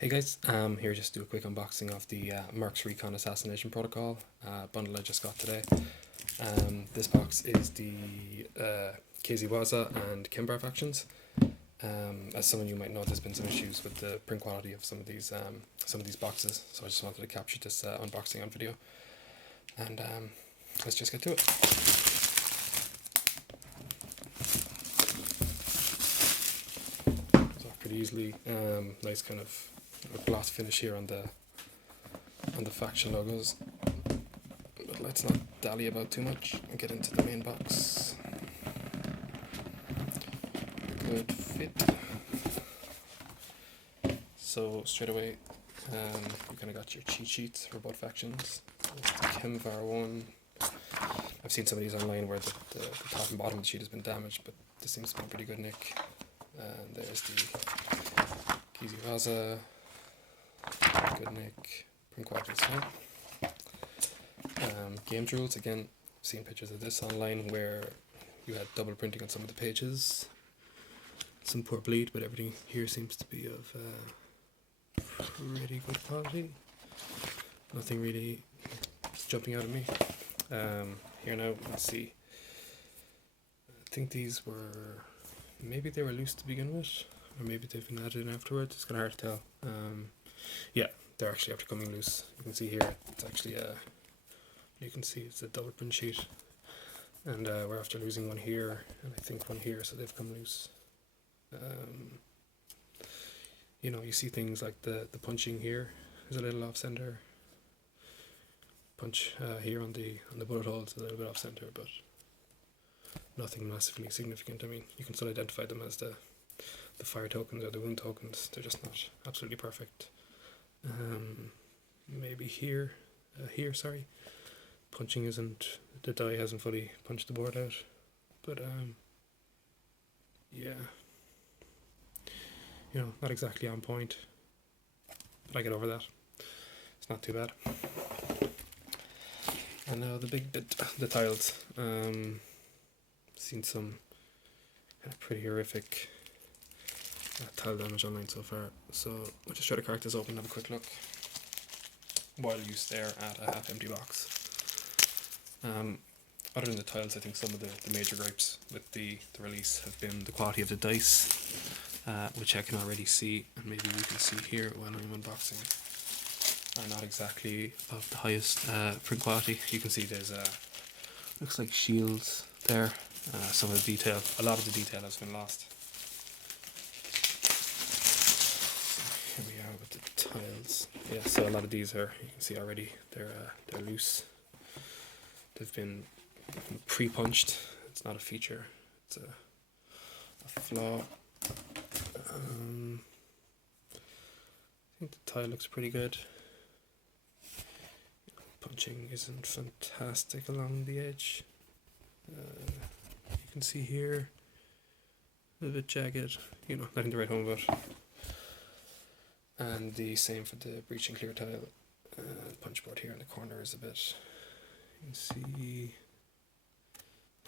Hey guys, here just do a quick unboxing of the Mercs Recon Assassination Protocol bundle I just got today. This box is the KZWaza and Kimbar factions. As some of you might know, there's been some issues with the print quality of some of these boxes, so I just wanted to capture this unboxing on video. And let's just get to it. So pretty easily, nice kind of gloss finish here on the faction logos. But let's not dally about too much and get into the main box. Good fit. So straight away, you kind of got your cheat sheets for both factions. There's the Kimvar one. I've seen some of these online where the top and bottom of the sheet has been damaged, but this seems to be in pretty good nick. And there's the KZWaza. Good nick. Print quality is fine. Games rules, again, I've seen pictures of this online where you had double printing on some of the pages. Some poor bleed, but everything here seems to be of pretty good quality. Nothing really jumping out at me. Here now, let's see. I think these were, maybe they were loose to begin with, or maybe they've been added in afterwards. It's kind of hard to tell. Yeah, they're actually after coming loose. You can see here, it's actually you can see it's a double print sheet, and we're after losing one here, and I think one here, so they've come loose. You know, you see things like the punching here is a little off center. Punch here on the bullet hole is a little bit off center, but nothing massively significant. I mean, you can still identify them as the fire tokens or the wound tokens. They're just not absolutely perfect. Maybe here, sorry, punching isn't, the die hasn't fully punched the board out, but yeah, you know, not exactly on point, but I get over that. It's not too bad. And now the big bit, the tiles. Seen some kind of pretty horrific tile damage online so far, so I'll just try to crack this open and have a quick look while you stare at a half empty box. Other than the tiles, I think some of the major gripes with the release have been the quality of the dice, which I can already see, and maybe you can see here when I'm unboxing, are not exactly of the highest print quality. You can see there's looks like shields there. Some of the detail, a lot of the detail has been lost. So here we are with the tiles. Yeah, so a lot of these are, you can see already, they're loose. They've been pre-punched. It's not a feature, it's a flaw. I think the tile looks pretty good. Punching isn't fantastic along the edge. You can see here, a little bit jagged, you know, nothing to write home about. And the same for the breach and clear tile. Punch board here in the corner is a bit, you can see,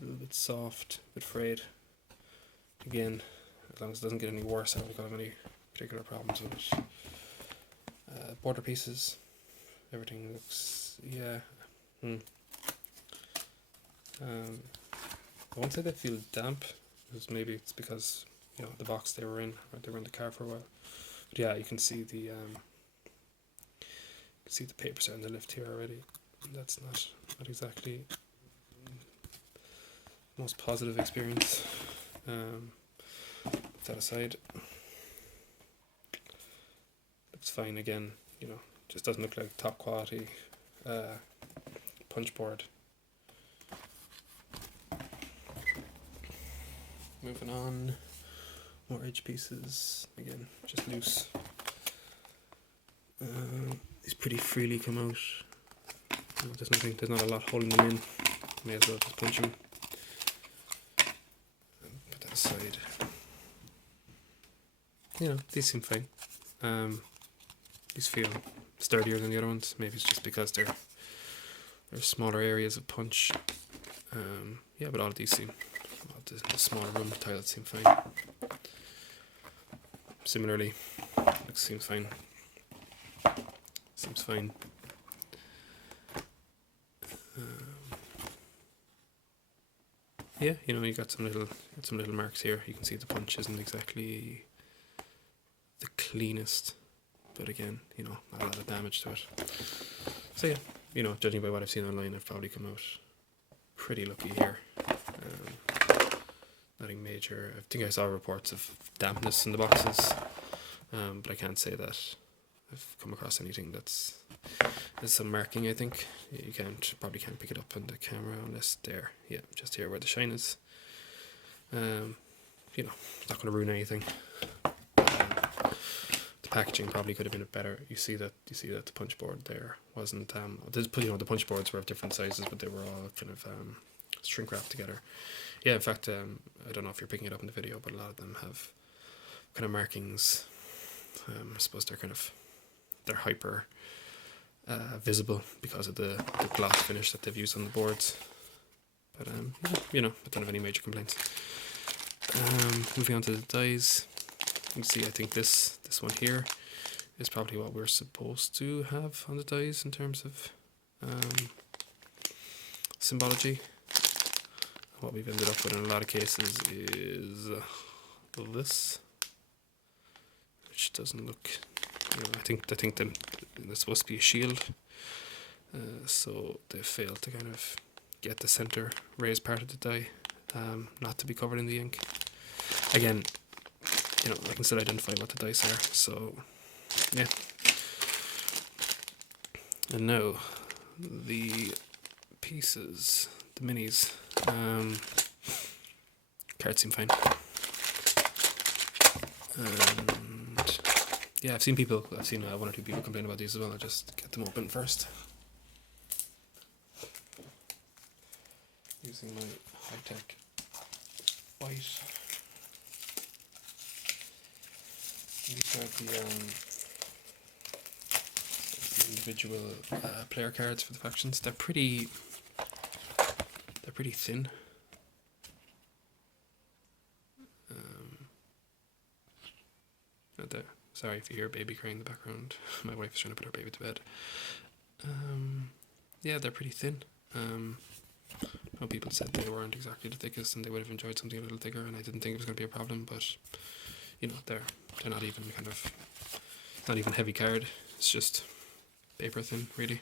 a little bit soft, a bit frayed. Again, as long as it doesn't get any worse, I don't think I'll have any particular problems with it. Border pieces, everything looks, yeah. I won't say they feel damp, because maybe it's because, you know, the box they were in, or they were in the car for a while. But yeah, you can see the paper set in the lift here already. That's not exactly the most positive experience. Put that aside. Looks fine again, you know, just doesn't look like top quality punch board. Moving on, more edge pieces, again, just loose. These pretty freely come out. You know, there's not a lot holding them in. May as well just punch them. Put that aside. You know, these seem fine. These feel sturdier than the other ones. Maybe it's just because they're smaller areas of punch. Yeah, but all of these seem, the smaller room tiles seem fine. Similarly, looks seems fine. seems fine. Yeah, you know, you got some little marks here. You can see the punch isn't exactly the cleanest, but again, you know, not a lot of damage to it. So yeah, you know, judging by what I've seen online, I've probably come out pretty lucky here. Nothing major. I think I saw reports of dampness in the boxes, but I can't say that I've come across anything that's some marking. I think you probably can't pick it up on the camera unless there, yeah, just here where the shine is. You know, it's not going to ruin anything. The packaging probably could have been better. You see that the punch board there wasn't. You know, the punch boards were of different sizes, but they were all kind of shrink wrapped together. Yeah, in fact, I don't know if you're picking it up in the video, but a lot of them have kind of markings. I suppose they're hyper visible because of the gloss finish that they've used on the boards. But you know, I don't have any major complaints. Moving on to the dies, you can see I think this one here is probably what we're supposed to have on the dies in terms of symbology. What we've ended up with in a lot of cases is this, which doesn't look. You know, I think that's supposed to be a shield, so they failed to kind of get the center raised part of the die not to be covered in the ink. Again, you know, I can still identify what the dice are, so yeah. And now the pieces, the minis. Cards seem fine. And yeah, I've seen one or two people complain about these as well. I'll just get them open first. Using my high-tech white. These are the individual player cards for the factions. They're pretty thin. Not there. Sorry if you hear a baby crying in the background. My wife is trying to put her baby to bed. Yeah, they're pretty thin. Some people said they weren't exactly the thickest and they would have enjoyed something a little thicker, and I didn't think it was going to be a problem, but you know, they're not even not even heavy card. It's just paper thin, really.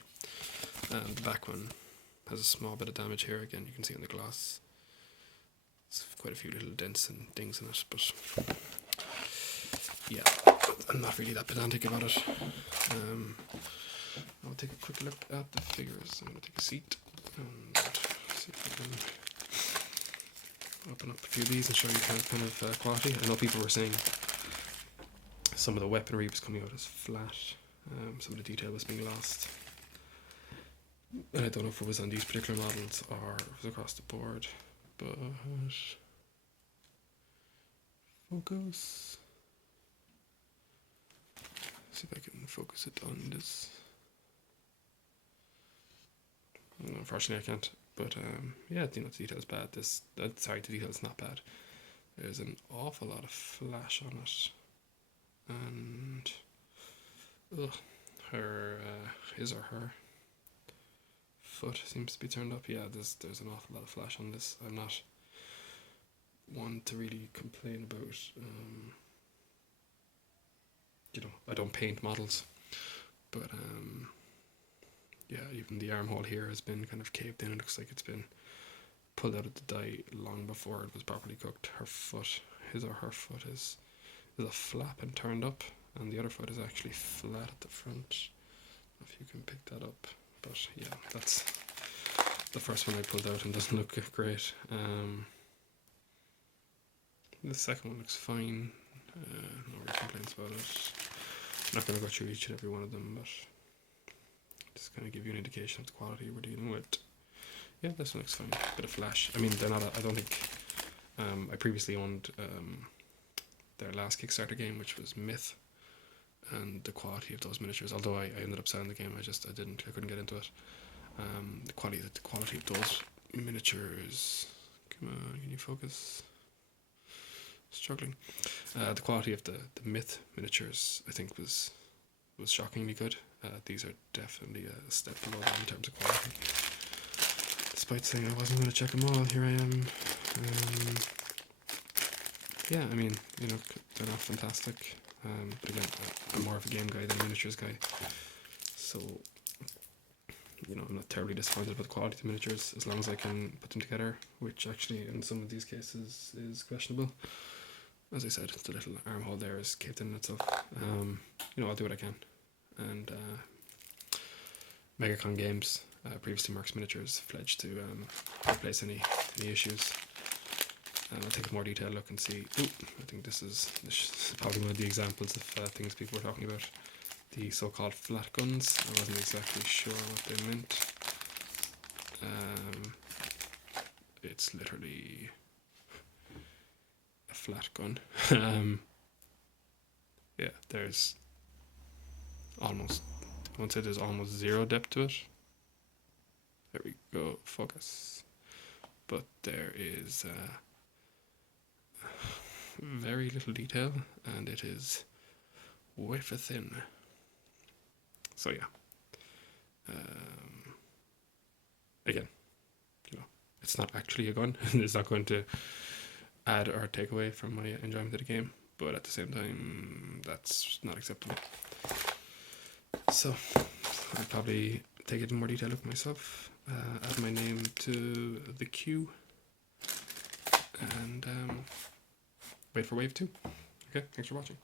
The back one has a small bit of damage here. Again, you can see on the gloss. It's quite a few little dents and dings in it, but yeah, I'm not really that pedantic about it. I'll take a quick look at the figures. I'm going to take a seat and see if I can open up a few of these and show you kind of quality. I know people were saying some of the weaponry was coming out as flat. Some of the detail was being lost. And I don't know if it was on these particular models or if it was across the board, but focus. See if I can focus it on this. Unfortunately, I can't. But yeah, you know, the detail's bad. The detail's not bad. There's an awful lot of flash on it, and his or her foot seems to be turned up. Yeah, there's an awful lot of flash on this. I'm not one to really complain about. You know, I don't paint models, but yeah, even the armhole here has been kind of caved in. It looks like it's been pulled out of the die long before it was properly cooked. Her foot, his or her foot, is a flap and turned up, and the other foot is actually flat at the front. If you can pick that up, but yeah, that's the first one I pulled out and doesn't look great. The second one looks fine. No real complaints about it. I'm not going to go through each and every one of them, but just kind of give you an indication of the quality we're dealing with. Yeah, this one looks fine. Bit of flash. I mean, they're not. I don't think. I previously owned their last Kickstarter game, which was Myth, and the quality of those miniatures. Although I ended up selling the game, I couldn't get into it. The quality of those miniatures. Come on, can you focus? Struggling. The quality of the Myth miniatures, I think, was shockingly good. these are definitely a step below that in terms of quality. Despite saying I wasn't going to check them all, here I am. Yeah, I mean, you know, they're not fantastic. But again, I'm more of a game guy than a miniatures guy. So, you know, I'm not terribly disappointed with the quality of the miniatures as long as I can put them together, which actually in some of these cases is questionable. As I said, the little armhole there is caved in itself. You know, I'll do what I can. And Megacon Games, previously Mercs Miniatures, pledged to replace any issues. And I'll take a more detailed look and see. Ooh, I think this is probably one of the examples of things people were talking about. The so-called flat guns. I wasn't exactly sure what they meant. It's literally a flat gun. Yeah, there's almost, I won't say there's almost zero depth to it. There we go, focus. But there is very little detail, and it is wafer thin. So yeah, again, you know, it's not actually a gun. It's not going to add or take away from my enjoyment of the game, but at the same time, that's not acceptable. So I'd probably take it in more detail look myself, add my name to the queue, and wait for wave 2. Okay, thanks for watching.